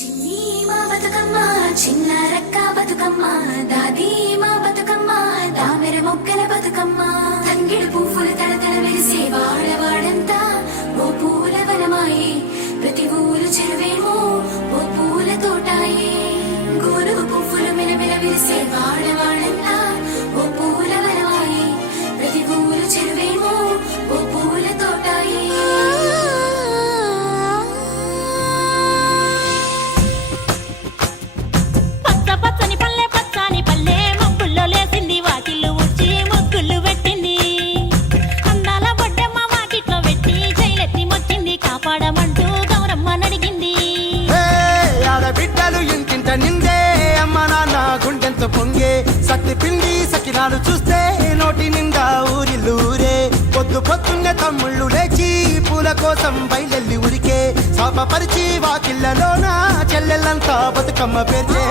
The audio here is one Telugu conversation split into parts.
చిన్ని మా బతుకమ్మ చిన్న రక్క బతుకమ్మ దాది మా బతుకమ్మ దామెర మొక్కల బతుకమ్మ తంగిడు పువ్వులు తడతడ మెరిసే వాడవాడంతా ఓ పూల వనమాయే ప్రతి ఊరు చెరువేమో ఓ పూల తోటాయే గోరుగు పువ్వులు మిలమిల మెరిసే వాడవాడంతా ఓ పూల వనమాయే ప్రతి ఊరు చెరువేమో ఓ పూల తోటాయే సత్తి పిండి సకినాలు చూస్తే నోటి నిండా ఊరిల్లూరే పొద్దు పొద్దున్నే తమ్ముళ్ళు లేచి పూల కోసం బయలెల్లి ఉరికే శాపపరిచి వాకిళ్ళలోన చెల్లెళ్ళంతా బతుకమ్మ పేర్చే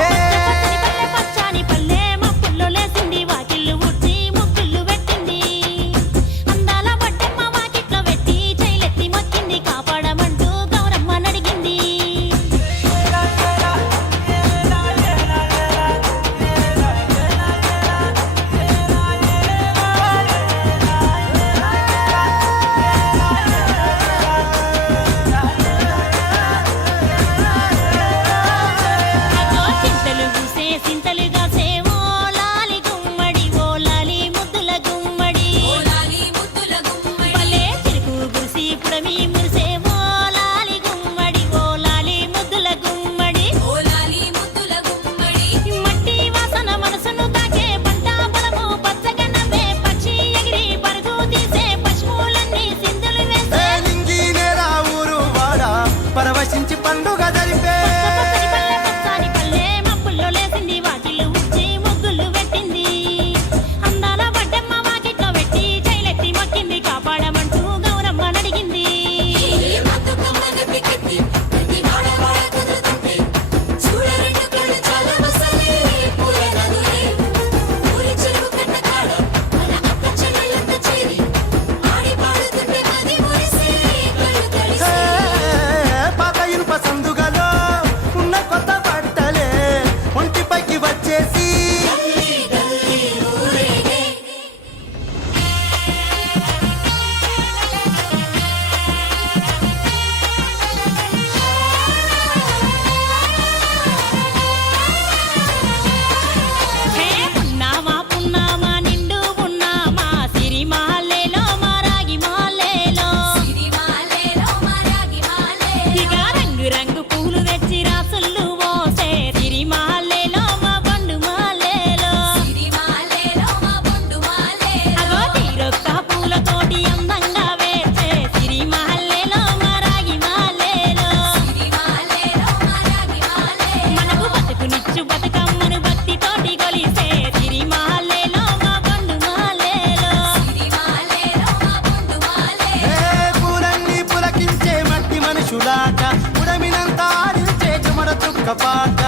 పాట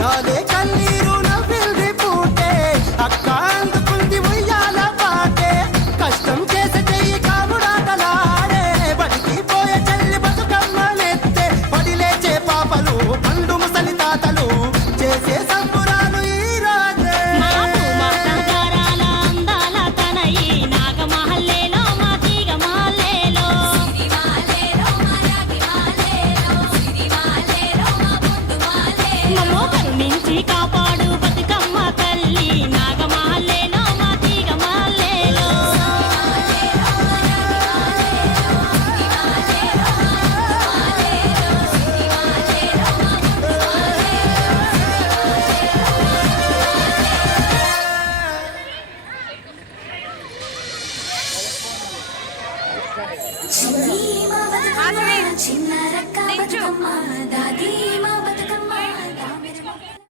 రాలే కన్నీరు నవ్వింది పూటే అక్క అందుకుంది ఉయ్యాల పాటే కష్టం చేసే చెయ్యి కాముడాటలాడే బడికి పోయే చెల్లి బతుకమ్మనెత్తే పడి లేచే పాపలు పండు ముసలి తాతలు చేసే సంబురాలు ఈ రోజే కాపాడు బతుకమ్మ తల్లి నాగమాలేలో మా తీగ మాలేలో చిన్ని మా బతుకమ్మ చిన్న రక్క బతుకమ్మ దాది మా బతుకమ్మ